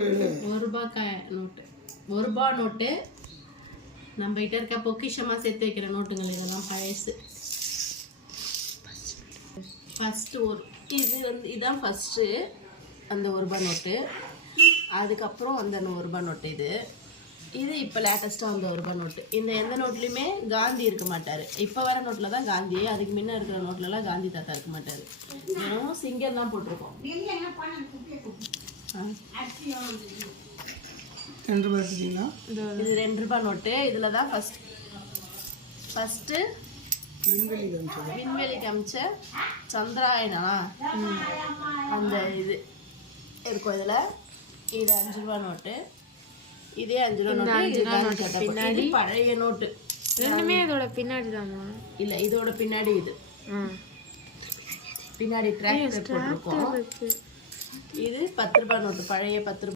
Note 1 ரூபாய் note நம்ம கிட்ட இருக்க பொக்கிஷமா சேர்த்து வைக்கிற நோட்டுகள் இதெல்லாம் பழசு. ஃபர்ஸ்ட் இதுதான் ஃபர்ஸ்ட் அந்த 1 ரூபாய் நோட்டு. அதுக்கப்புறம் அந்த 1 ரூபாய் நோட்டு இது இப்போ லேட்டஸ்ட்டாக அந்த 1 ரூபாய் நோட்டு. இந்த எந்த நோட்லையுமே காந்தி இருக்க மாட்டார். இப்போ வர நோட்டில் தான் காந்தி, அதுக்கு முன்ன இருக்கிற நோட்லலாம் காந்தி தாத்தா இருக்க மாட்டார். வெறும் சிங்கர் தான் போட்டிருக்கோம். 2 ரூபாய் எடுத்துட்டீங்களா? இது 2 ரூபாய் நோட்டு. இதில் தான் ஃபஸ்ட்டு விண்வெளி காமிச்ச சந்திராயனா அந்த இது இருக்கும். இதில் இது 5 ரூபாய் நோட்டு. இதே 5 ரூபாய் நோட்டு. பின்னாடி பழைய நோட்டு ரெண்டுமே இதோட பின்னாடி தானா? இல்லை, இதோட பின்னாடி இது பின்னாடி டிராக்டர் போட்டிருக்கோம். இது 10 ரூபாய் நோட்டு, பழைய 10 ரூபாய்.